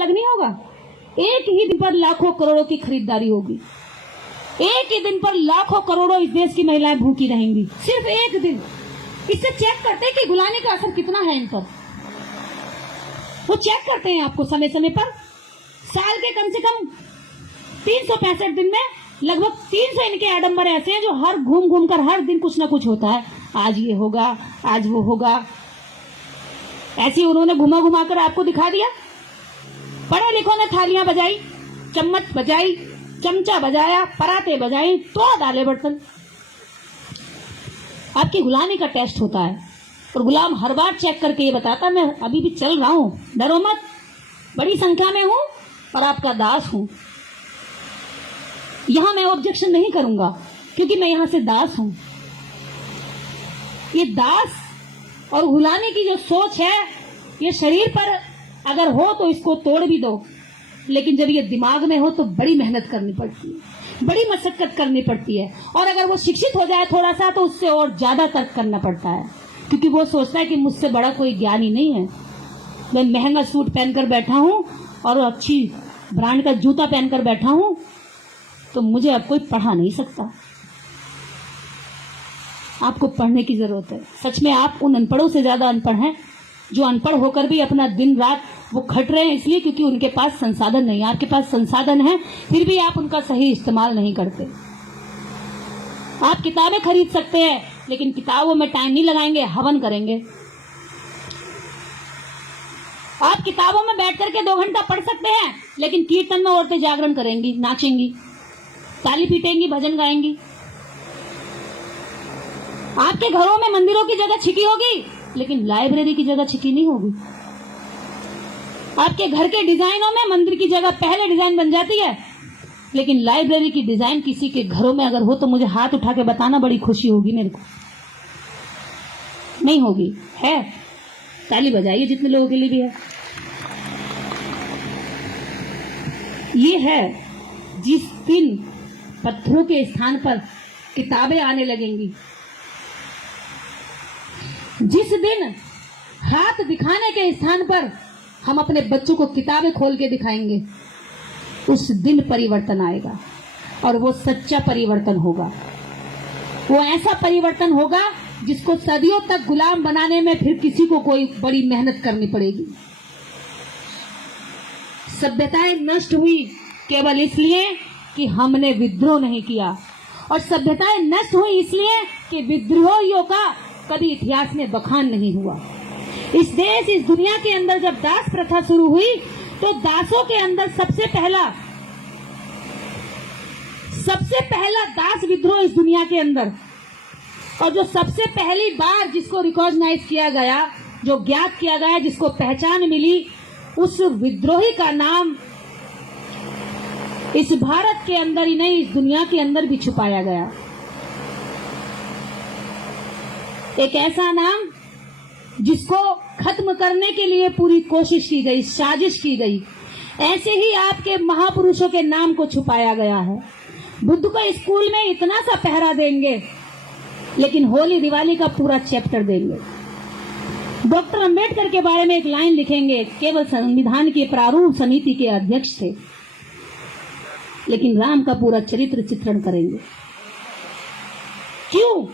अलग नहीं होगा। एक ही दिन पर लाखों करोड़ों की खरीदारी होगी, एक ही दिन पर लाखों करोड़ों इस देश की महिलाएं भूखी रहेंगी, सिर्फ एक दिन। इससे चेक करते हैं कि गुलामी का असर कितना है इन पर। वो चेक करते हैं आपको समय समय पर। साल के कम से कम 365 दिन में लगभग 300 इनके आडंबर ऐसे हैं जो हर घूम घूम कर हर दिन कुछ ना कुछ होता है। आज ये होगा, आज वो होगा, ऐसे उन्होंने घुमा घुमा कर आपको दिखा दिया। पढ़े लिखों ने थालियां बजाई, चम्मच बजाई, चमचा बजाया, पराते बजाई, तो डाले बर्तन। आपकी गुलामी का टेस्ट होता है और गुलाम हर बार चेक करके ये बताता मैं अभी भी चल रहा हूं, डरो मत, बड़ी संख्या में हूं पर आपका दास हूं। यहां मैं ऑब्जेक्शन नहीं करूंगा क्योंकि मैं यहां से दास हूं। ये दास और गुलामी की जो सोच है ये शरीर पर अगर हो तो इसको तोड़ भी दो, लेकिन जब ये दिमाग में हो तो बड़ी मेहनत करनी पड़ती है, बड़ी मशक्कत करनी पड़ती है। और अगर वो शिक्षित हो जाए थोड़ा सा तो उससे और ज्यादा तर्क करना पड़ता है, क्योंकि वो सोचता है कि मुझसे बड़ा कोई ज्ञानी नहीं है। मैं महंगा सूट पहनकर बैठा हूं और अच्छी ब्रांड का जूता पहनकर बैठा हूं तो मुझे अब कोई पढ़ा नहीं सकता। आपको पढ़ने की जरूरत है। सच में आप उन अनपढ़ों से ज्यादा अनपढ़ हैं जो अनपढ़ होकर भी अपना दिन रात वो खट रहे हैं, इसलिए क्योंकि उनके पास संसाधन नहीं है। आपके पास संसाधन है फिर भी आप उनका सही इस्तेमाल नहीं करते। आप किताबें खरीद सकते हैं लेकिन किताबों में टाइम नहीं लगाएंगे, हवन करेंगे। आप किताबों में बैठ करके 2 घंटा पढ़ सकते हैं लेकिन कीर्तन में औरतें जागरण करेंगी, नाचेंगी, ताली पीटेंगी, भजन गाएंगी। आपके घरों में मंदिरों की जगह छिकी होगी लेकिन लाइब्रेरी की जगह छिकी नहीं होगी। आपके घर के डिजाइनों में मंदिर की जगह पहले डिजाइन बन जाती है, लेकिन लाइब्रेरी की डिजाइन किसी के घरों में अगर हो तो मुझे हाथ उठा के बताना, बड़ी खुशी होगी मेरे को। नहीं होगी? है? ताली बजाइए जितने लोगों के लिए भी है। ये है जिस दिन पत्थरों के स्थान पर किताबें आने लगेंगी, जिस दिन हाथ दिखाने के स्थान पर हम अपने बच्चों को किताबें खोल के दिखाएंगे, उस दिन परिवर्तन आएगा और वो सच्चा परिवर्तन होगा। वो ऐसा परिवर्तन होगा जिसको सदियों तक गुलाम बनाने में फिर किसी को कोई बड़ी मेहनत करनी पड़ेगी। सभ्यताएं नष्ट हुई केवल इसलिए कि हमने विद्रोह नहीं किया, और सभ्यताएं नष्ट हुई इसलिए कि विद्रोहियों का कभी इतिहास में बखान नहीं हुआ। इस देश, इस दुनिया के अंदर जब दास प्रथा शुरू हुई तो दासों के अंदर सबसे पहला दास विद्रोह इस दुनिया के अंदर, और जो सबसे पहली बार जिसको रिकॉग्नाइज किया गया, जो ज्ञात किया गया, जिसको पहचान मिली, उस विद्रोही का नाम इस भारत के अंदर ही नहीं इस दुनिया के अंदर भी छुपाया गया। एक ऐसा नाम जिसको खत्म करने के लिए पूरी कोशिश की गई, साजिश की गई। ऐसे ही आपके महापुरुषों के नाम को छुपाया गया है। बुद्ध को स्कूल में इतना सा पहरा देंगे लेकिन होली दिवाली का पूरा चैप्टर देंगे। डॉक्टर अंबेडकर के बारे में एक लाइन लिखेंगे, केवल संविधान की प्रारूप समिति के अध्यक्ष थे, लेकिन राम का पूरा चरित्र चित्रण करेंगे। क्यों?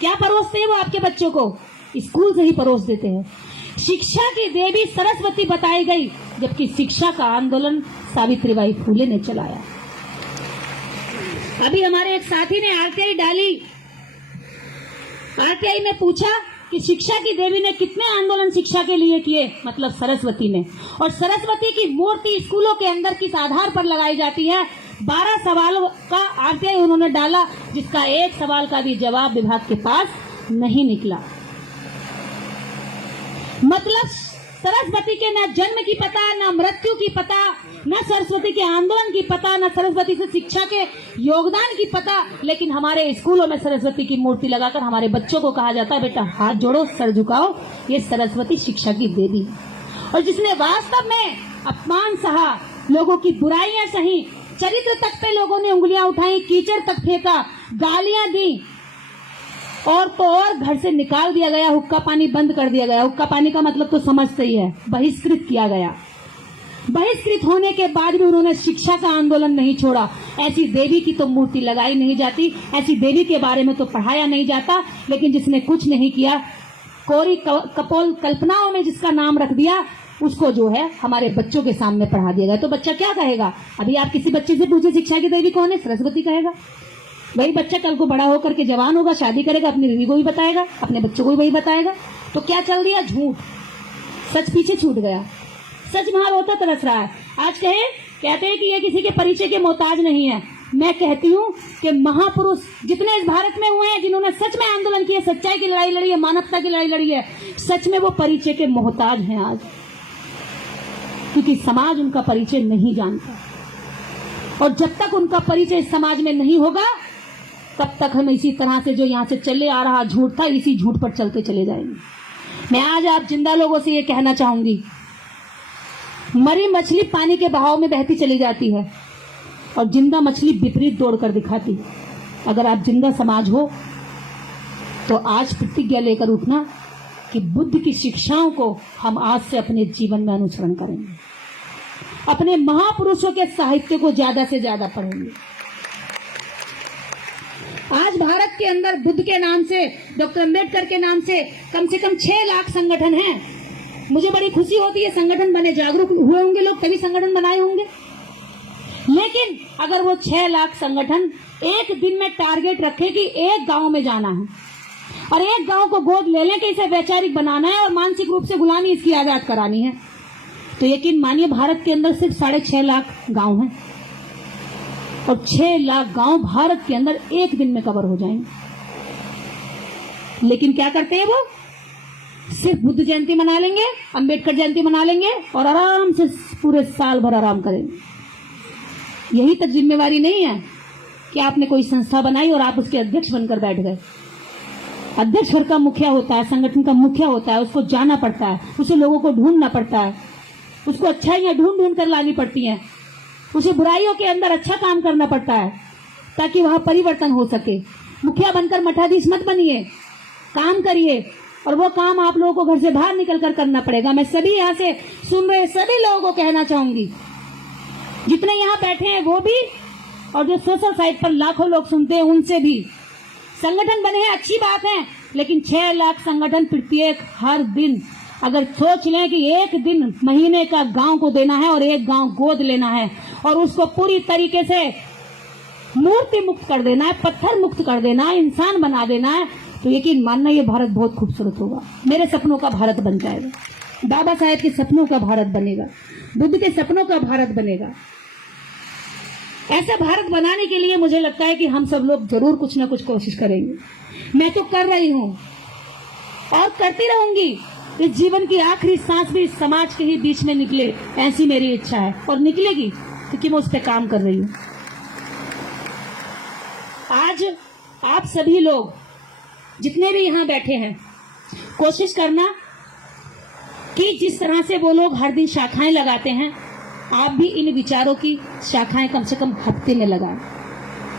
क्या परोसते हैं वो आपके बच्चों को? स्कूल से ही परोस देते हैं। शिक्षा की देवी सरस्वती बताई गई, जबकि शिक्षा का आंदोलन सावित्रीबाई फुले ने चलाया। अभी हमारे एक साथी ने आरटीआई डाली, आरटीआई में पूछा कि शिक्षा की देवी ने कितने आंदोलन शिक्षा के लिए किए, मतलब सरस्वती ने। और सरस्वती की मूर्ति स्कूलों के अंदर किस आधार पर लगाई जाती है? 12 सवालों का आरटीआई उन्होंने डाला, जिसका एक सवाल का भी जवाब विभाग के पास नहीं निकला। मतलब सरस्वती के न जन्म की पता, न मृत्यु की पता, न सरस्वती के आंदोलन की पता, न सरस्वती से शिक्षा के योगदान की पता, लेकिन हमारे स्कूलों में सरस्वती की मूर्ति लगाकर हमारे बच्चों को कहा जाता है, बेटा हाथ जोड़ो, सर झुकाओ, ये सरस्वती शिक्षा की देवी। और जिसने वास्तव में अपमान सहा, लोगों की बुराइयां सही, चरित्र तक पे लोगों ने उंगलियां उठाई, कीचड़ तक फेंका, गालियां दी, और तो और घर से निकाल दिया गया, हुक्का पानी बंद कर दिया गया। हुक्का पानी का मतलब तो समझते ही है, बहिष्कृत किया गया। बहिष्कृत होने के बाद भी उन्होंने शिक्षा का आंदोलन नहीं छोड़ा। ऐसी देवी की तो मूर्ति लगाई नहीं जाती, ऐसी देवी के बारे में तो पढ़ाया नहीं जाता, लेकिन जिसने कुछ नहीं किया, कोरी कपोल कल्पनाओं में जिसका नाम रख दिया, उसको जो है हमारे बच्चों के सामने पढ़ा दिया गया। तो बच्चा क्या कहेगा? अभी आप किसी बच्चे से पूछे शिक्षा की देवी कौन है, सरस्वती कहेगा। वही बच्चा कल को बड़ा होकर के जवान होगा, शादी करेगा, अपनी बीवी को भी बताएगा, अपने बच्चों को भी वही बताएगा। तो क्या चल दिया? झूठ। सच पीछे छूट गया। सच वहां रोता तरस रहा है। आज कहते हैं कि ये किसी के परिचय के मोहताज नहीं है। मैं कहती हूँ कि महापुरुष जितने इस भारत में हुए हैं, जिन्होंने सच में आंदोलन किया, सच्चाई की लड़ाई लड़ी है, मानवता की लड़ाई लड़ी है, सच में वो परिचय के मोहताज हैं आज, क्योंकि समाज उनका परिचय नहीं जानता। और जब तक उनका परिचय समाज में नहीं होगा, तब तक हम इसी तरह से जो यहाँ से चले आ रहा झूठ था, इसी झूठ पर चलते चले जाएंगे। मैं आज आप जिंदा लोगों से ये कहना चाहूंगी, मरी मछली पानी के बहाव में बहती चली जाती है और जिंदा मछली विपरीत दौड़ कर दिखाती। अगर आप जिंदा समाज हो तो आज प्रतिज्ञा लेकर उठना कि बुद्ध की शिक्षाओं को हम आज से अपने जीवन में अनुसरण करेंगे, अपने महापुरुषों के साहित्य को ज्यादा से ज्यादा पढ़ेंगे। आज भारत के अंदर बुद्ध के नाम से, डॉक्टर अम्बेडकर के नाम से कम 6 लाख संगठन हैं। मुझे बड़ी खुशी होती है, संगठन बने, जागरूक हुए होंगे लोग, तभी संगठन बनाए होंगे। लेकिन अगर वो 6 लाख संगठन एक दिन में टारगेट रखे कि एक गांव में जाना है और एक गांव को गोद ले लें कि इसे वैचारिक बनाना है और मानसिक रूप से गुलामी इसकी आजाद करानी है, तो यकीन मानिए भारत के अंदर सिर्फ 6.5 लाख गांव हैं और 6 लाख गांव भारत के अंदर एक दिन में कवर हो जाएंगे। लेकिन क्या करते हैं वो? सिर्फ बुद्ध जयंती मना लेंगे, अंबेडकर जयंती मना लेंगे और आराम से पूरे साल भर आराम करेंगे। यही तक जिम्मेवारी नहीं है कि आपने कोई संस्था बनाई और आप उसके अध्यक्ष बनकर बैठ गए। अध्यक्ष घर का मुखिया होता है, संगठन का मुखिया होता है, उसको जाना पड़ता है, उसे लोगों को ढूंढना पड़ता है, उसको अच्छाइयां ढूंढ कर लानी पड़ती हैं, उसे बुराइयों के अंदर अच्छा काम करना पड़ता है ताकि वहां परिवर्तन हो सके। मुखिया बनकर मठाधीश मत बनिए, काम करिए और वो काम आप लोगों को घर से बाहर निकलकर करना पड़ेगा। मैं सभी यहाँ से सुन रहे सभी लोगों को कहना चाहूंगी, जितने यहाँ बैठे हैं वो भी और जो सोशल साइट पर लाखों लोग सुनते हैं उनसे भी, संगठन बने हैं अच्छी बात है, लेकिन 6 लाख संगठन प्रत्येक हर दिन अगर सोच लें कि एक दिन महीने का गांव को देना है और एक गांव गोद लेना है और उसको पूरी तरीके से मूर्ति मुक्त कर देना है, पत्थर मुक्त कर देना है, इंसान बना देना है, तो यकीन मानना ये भारत बहुत खूबसूरत होगा। मेरे सपनों का भारत बन जाएगा, बाबा साहेब के सपनों का भारत बनेगा, बुद्ध के सपनों का भारत बनेगा। ऐसा भारत बनाने के लिए मुझे लगता है कि हम सब लोग जरूर कुछ ना कुछ कोशिश करेंगे। मैं तो कर रही हूँ और करती रहूंगी। इस जीवन की आखिरी सांस भी इस समाज के ही बीच में निकले, ऐसी मेरी इच्छा है और निकलेगी, क्योंकि मैं उस पर काम कर रही हूँ। आज आप सभी लोग जितने भी यहाँ बैठे हैं, कोशिश करना कि जिस तरह से वो लोग हर दिन शाखाएं लगाते हैं, आप भी इन विचारों की शाखाएं कम से कम हफ्ते में लगाएं,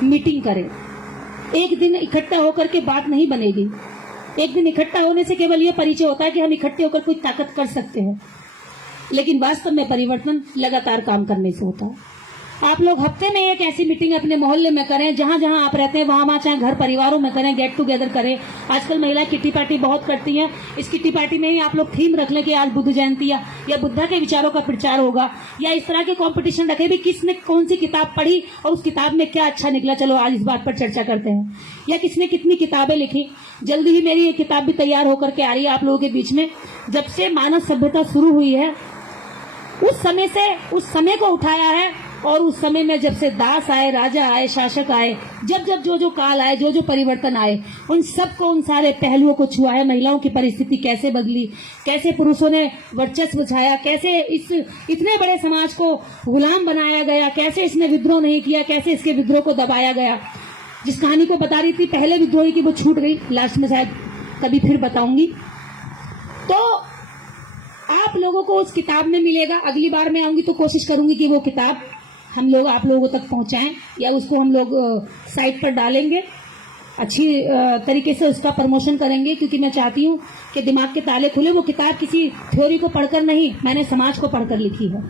मीटिंग करें। एक दिन इकट्ठा होकर के बात नहीं बनेगी। एक दिन इकट्ठा होने से केवल ये परिचय होता है कि हम इकट्ठे होकर कोई ताकत कर सकते हैं, लेकिन वास्तव में परिवर्तन लगातार काम करने से होता है। आप लोग हफ्ते में एक ऐसी मीटिंग अपने मोहल्ले में करें, जहां जहां आप रहते हैं वहां चाहे घर परिवारों में करें, गेट टुगेदर करें। आजकल महिला किट्टी पार्टी बहुत करती हैं। इस किट्टी पार्टी में ही आप लोग थीम रख लें कि आज बुद्ध जयंती या बुद्धा के विचारों का प्रचार होगा, या इस तरह के कंपटीशन रखे भी किसने कौन सी किताब पढ़ी और उस किताब में क्या अच्छा निकला, चलो आज इस बात पर चर्चा करते हैं। या किसने कितनी किताबें लिखी। जल्दी ही मेरी ये किताब भी तैयार होकर के आ रही है आप लोगों के बीच में। जब से मानव सभ्यता शुरू हुई है उस समय को उठाया है, और उस समय में जब से दास आए, राजा आए, शासक आए, जब जो काल आए, जो परिवर्तन आए, उन सबको, उन सारे पहलुओं को छुआ है। महिलाओं की परिस्थिति कैसे बदली, कैसे पुरुषों ने वर्चस्व छाया, कैसे इस इतने बड़े समाज को गुलाम बनाया गया, कैसे इसने विद्रोह नहीं किया, कैसे इसके विद्रोह को दबाया गया। जिस कहानी को बता रही थी पहले विद्रोही की, वो छूट गई, लास्ट में शायद कभी फिर बताऊंगी। तो आप लोगों को उस किताब में मिलेगा। अगली बार मैं आऊंगी तो कोशिश करूंगी कि वो किताब हम लोग आप लोगों तक पहुंचाएं, या उसको हम लोग साइट पर डालेंगे, अच्छी तरीके से उसका प्रमोशन करेंगे, क्योंकि मैं चाहती हूं कि दिमाग के ताले खुले। वो किताब किसी थ्योरी को पढ़कर नहीं, मैंने समाज को पढ़कर लिखी है।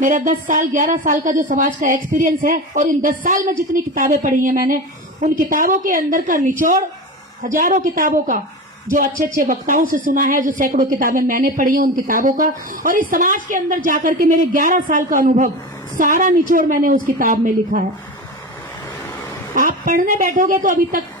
मेरा 10 साल 11 साल का जो समाज का एक्सपीरियंस है और इन 10 साल में जितनी किताबें पढ़ी हैं मैंने, उन किताबों के अंदर का निचोड़ हजारों किताबों का, जो अच्छे अच्छे वक्ताओं से सुना है, जो सैकड़ों किताबें मैंने पढ़ी हैं उन किताबों का, और इस समाज के अंदर जाकर के मेरे 11 साल का अनुभव, सारा निचोड़ मैंने उस किताब में लिखा है। आप पढ़ने बैठोगे तो अभी तक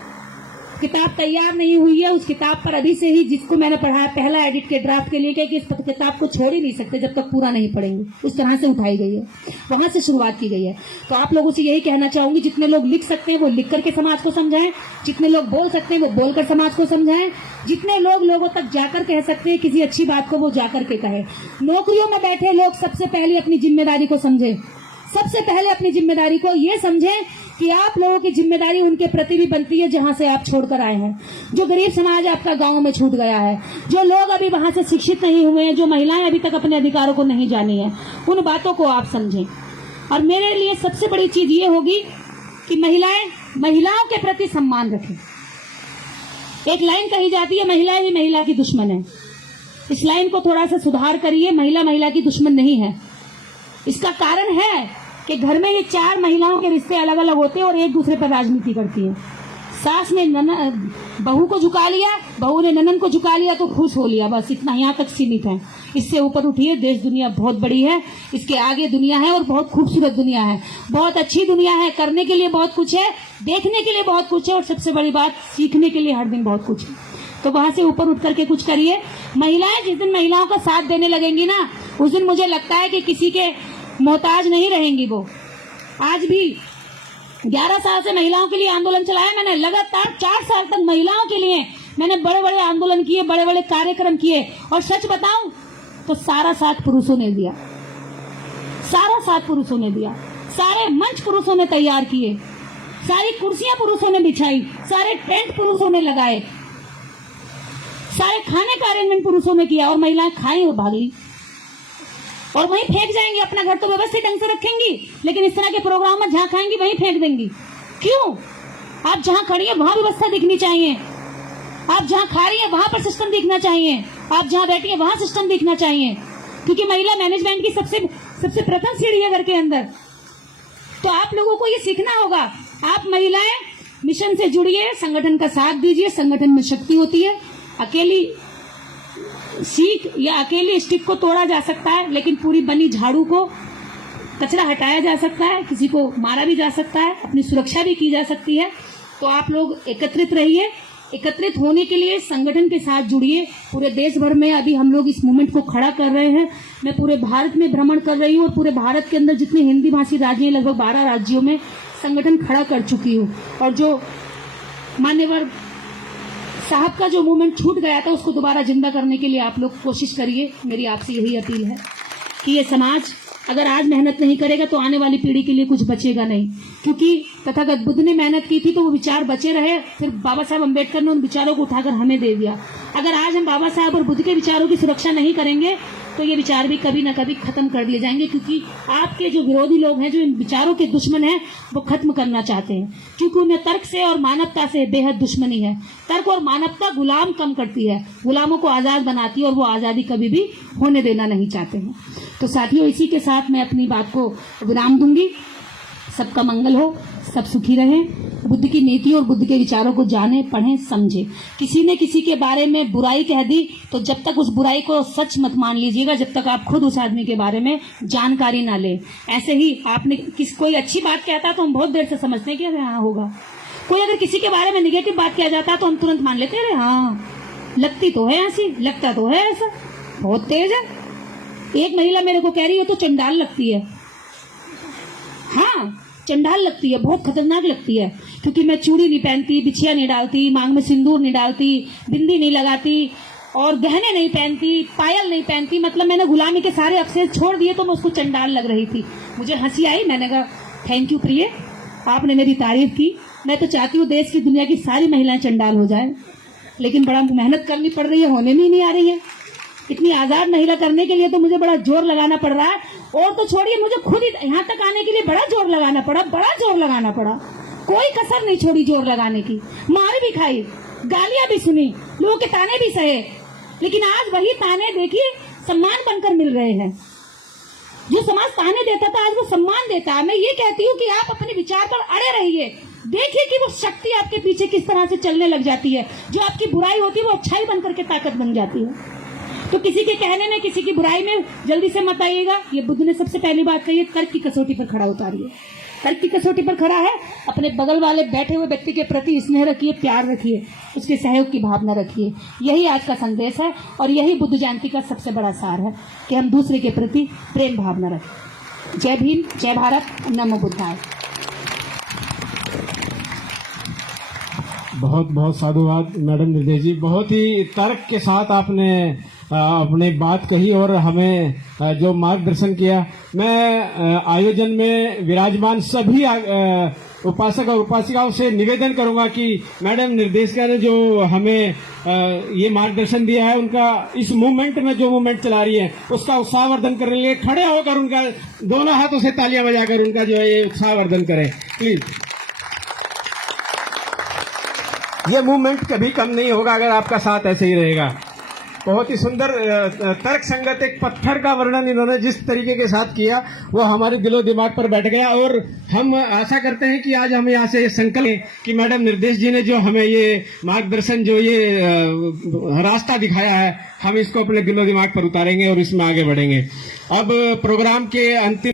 किताब तैयार नहीं हुई है, उस किताब पर अभी से ही जिसको मैंने पढ़ा है पहला एडिट के ड्राफ्ट के लिए कि इस किताब को छोड़ ही नहीं सकते जब तक पूरा नहीं पढ़ेंगे, उस तरह से उठाई गई है, वहां से शुरुआत की गई है। तो आप लोगों से यही कहना चाहूंगी, जितने लोग लिख सकते हैं वो लिख करके समाज को समझाएं, जितने लोग बोल सकते हैं वो बोलकर समाज को समझाएं, जितने लोग लोगों तक जाकर कह सकते हैं किसी अच्छी बात को वो जाकर के कहे। नौकरियों में बैठे लोग सबसे पहले अपनी जिम्मेदारी को समझें, सबसे पहले अपनी जिम्मेदारी को ये समझें कि आप लोगों की जिम्मेदारी उनके प्रति भी बनती है जहां से आप छोड़कर आए हैं। जो गरीब समाज आपका गांव में छूट गया है, जो लोग अभी वहां से शिक्षित नहीं हुए हैं, जो महिलाएं अभी तक अपने अधिकारों को नहीं जानी है, उन बातों को आप समझें। और मेरे लिए सबसे बड़ी चीज ये होगी कि महिलाओं के प्रति सम्मान रखें। एक लाइन कही जाती है, महिला ही महिला की दुश्मन है। इस लाइन को थोड़ा सा सुधार करिए, महिला महिला की दुश्मन नहीं है। इसका कारण है कि घर में ये 4 महिलाओं के रिश्ते अलग अलग होते हैं और एक दूसरे पर राजनीति करती है। सास ने बहू को झुका लिया, बहू ने ननन को झुका लिया तो खुश हो लिया, बस इतना यहाँ तक सीमित है। इससे ऊपर उठिए, देश दुनिया बहुत बड़ी है, इसके आगे दुनिया है और बहुत खूबसूरत दुनिया है, बहुत अच्छी दुनिया है, करने के लिए बहुत कुछ है, देखने के लिए बहुत कुछ है, और सबसे बड़ी बात सीखने के लिए हर दिन बहुत कुछ है। तो वहां से ऊपर उठ करके कुछ करिए। महिलाएं जिस दिन महिलाओं का साथ देने लगेंगी ना, उस दिन मुझे लगता है कि किसी के मोहताज नहीं रहेंगी वो। आज भी 11 साल से महिलाओं के लिए आंदोलन चलाया मैंने, लगातार 4 साल तक महिलाओं के लिए मैंने बड़े बड़े आंदोलन किए, बड़े बड़े कार्यक्रम किए, और सच बताऊं तो सारा साथ पुरुषों ने दिया, सारा साथ पुरुषों ने दिया, सारे मंच पुरुषों ने तैयार किए, सारी कुर्सियां पुरुषों ने बिछाई, सारे टेंट पुरुषों ने लगाए, सारे खाने का अरेंजमेंट पुरुषों ने किया, और महिलाएं खाई और भागी और वहीं फेंक जाएंगी। अपना घर तो व्यवस्थित ढंग से रखेंगी, लेकिन इस तरह के प्रोग्राम में जहां खाएंगी वहीं फेंक देंगी। क्यों? आप जहां खड़ी है वहां व्यवस्था दिखनी चाहिए, आप जहां खा रही है वहां पर सिस्टम दिखना चाहिए, आप जहां बैठी है वहां सिस्टम दिखना चाहिए, क्योंकि महिला मैनेजमेंट की सबसे प्रथम सीढ़ी है घर के अंदर। तो आप लोगों को ये सीखना होगा। आप महिलाएं मिशन से जुड़िए, संगठन का साथ दीजिए, संगठन में शक्ति होती है। अकेली सीख या अकेली स्टिक को तोड़ा जा सकता है, लेकिन पूरी बनी झाड़ू को कचरा हटाया जा सकता है, किसी को मारा भी जा सकता है, अपनी सुरक्षा भी की जा सकती है। तो आप लोग एकत्रित रहिए, एकत्रित होने के लिए संगठन के साथ जुड़िए। पूरे देश भर में अभी हम लोग इस मूवमेंट को खड़ा कर रहे हैं। मैं पूरे भारत में भ्रमण कर रही हूँ और पूरे भारत के अंदर जितने हिंदी भाषी राज्य हैं, लगभग 12 राज्यों में संगठन खड़ा कर चुकी हूँ। और जो मान्यवर साहब का जो मूवमेंट छूट गया था, उसको दोबारा जिंदा करने के लिए आप लोग कोशिश करिए। मेरी आपसे यही अपील है कि ये समाज अगर आज मेहनत नहीं करेगा तो आने वाली पीढ़ी के लिए कुछ बचेगा नहीं, क्योंकि तथागत बुद्ध ने मेहनत की थी तो वो विचार बचे रहे, फिर बाबा साहब अम्बेडकर ने उन विचारों को उठाकर हमें दे दिया। अगर आज हम बाबा साहब और बुद्ध के विचारों की सुरक्षा नहीं करेंगे तो ये विचार भी कभी ना कभी खत्म कर दिए जाएंगे, क्योंकि आपके जो विरोधी लोग हैं, जो इन विचारों के दुश्मन हैं, वो खत्म करना चाहते हैं, क्योंकि उन्हें तर्क से और मानवता से बेहद दुश्मनी है। तर्क और मानवता गुलाम कम करती है, गुलामों को आजाद बनाती है, और वो आजादी कभी भी होने देना नहीं चाहते हैं। तो साथियों, इसी के साथ मैं अपनी बात को विराम दूंगी। सबका मंगल हो, सब सुखी रहें, बुद्ध की नीति और बुद्ध के विचारों को जाने, पढ़ें, समझें। किसी ने किसी के बारे में बुराई कह दी तो जब तक उस बुराई को सच मत मान लीजिएगा, जब तक आप खुद उस आदमी के बारे में जानकारी ना लें। ऐसे ही आपने कोई अच्छी बात कहता तो हम बहुत देर से समझते हैं कि अरे हाँ होगा। कोई अगर किसी के बारे में निगेटिव बात किया जाता तो हम तुरंत मान लेते हैं, अरे हाँ लगती तो है ऐसी, लगता तो है ऐसा, बहुत तेज है। एक महिला मेरे को कह रही है तो चंडाल लगती है। हाँ, चंडाल लगती है, बहुत खतरनाक लगती है, क्योंकि मैं चूड़ी नहीं पहनती, बिछिया नहीं डालती, मांग में सिंदूर नहीं डालती, बिंदी नहीं लगाती और गहने नहीं पहनती, पायल नहीं पहनती। मतलब मैंने गुलामी के सारे अवशेष छोड़ दिए तो मैं उसको चंडाल लग रही थी। मुझे हंसी आई, मैंने कहा थैंक यू प्रिय, आपने मेरी तारीफ की। मैं तो चाहती हूँ देश की दुनिया की सारी महिलाएं चंडाल हो जाए, लेकिन बड़ा मेहनत करनी पड़ रही है, होने में ही नहीं आ रही है। इतनी आजाद महिला करने के लिए तो मुझे बड़ा जोर लगाना पड़ रहा है, और तो छोड़िए मुझे खुद ही यहाँ तक आने के लिए बड़ा जोर लगाना पड़ा, बड़ा जोर लगाना पड़ा। कोई कसर नहीं छोड़ी जोर लगाने की, मार भी खाई, गालियां भी सुनी, लोगों के ताने भी सहे, लेकिन आज वही ताने देखिए सम्मान बनकर मिल रहे हैं। जो समाज ताने देता था आज वो सम्मान देता है। मैं ये कहती हूँ कि आप अपने विचार पर अड़े रहिए, देखिए कि वो शक्ति आपके पीछे किस तरह से चलने लग जाती है। जो आपकी बुराई होती है वो अच्छाई बनकर के ताकत बन जाती है। तो किसी के कहने में, किसी की बुराई में जल्दी से मत आइएगा। ये बुद्ध ने सबसे पहली बात कही है, तर्क की कसौटी पर खड़ा उतारिए। तर्क की कसौटी पर खड़ा है, अपने बगल वाले बैठे हुए व्यक्ति के प्रति स्नेह रखिए, प्यार रखिए, उसके सहयोग की भावना रखिए। यही आज का संदेश है और यही बुद्ध जयंती का सबसे बड़ा सार है कि हम दूसरे के प्रति प्रेम भावना रखें। जय भीम, जय भारत, नमो बुद्धाय। बहुत बहुत साधुवाद मैडम निर्देश जी, बहुत ही तर्क के साथ आपने अपनी बात कही और हमें जो मार्गदर्शन किया। मैं आयोजन में विराजमान सभी उपासक और उपासिकाओं से निवेदन करूंगा कि मैडम निर्देशिका ने जो हमें ये मार्गदर्शन दिया है, उनका इस मूवमेंट में जो मूवमेंट चला रही है उसका उत्साहवर्धन करने के लिए खड़े होकर उनका दोनों हाथों से तालियां बजाकर उनका जो है ये उत्साहवर्धन करें प्लीज। ये मूवमेंट कभी कम नहीं होगा अगर आपका साथ ऐसे ही रहेगा। बहुत ही सुंदर तर्क संगत एक पत्थर का वर्णन इन्होंने जिस तरीके के साथ किया वो हमारे दिलो दिमाग पर बैठ गया और हम आशा करते हैं कि आज हम यहाँ से ये संकल्प कि मैडम निर्देश जी ने जो हमें ये मार्गदर्शन, जो ये रास्ता दिखाया है, हम इसको अपने दिलो दिमाग पर उतारेंगे और इसमें आगे बढ़ेंगे। अब प्रोग्राम के अंतिम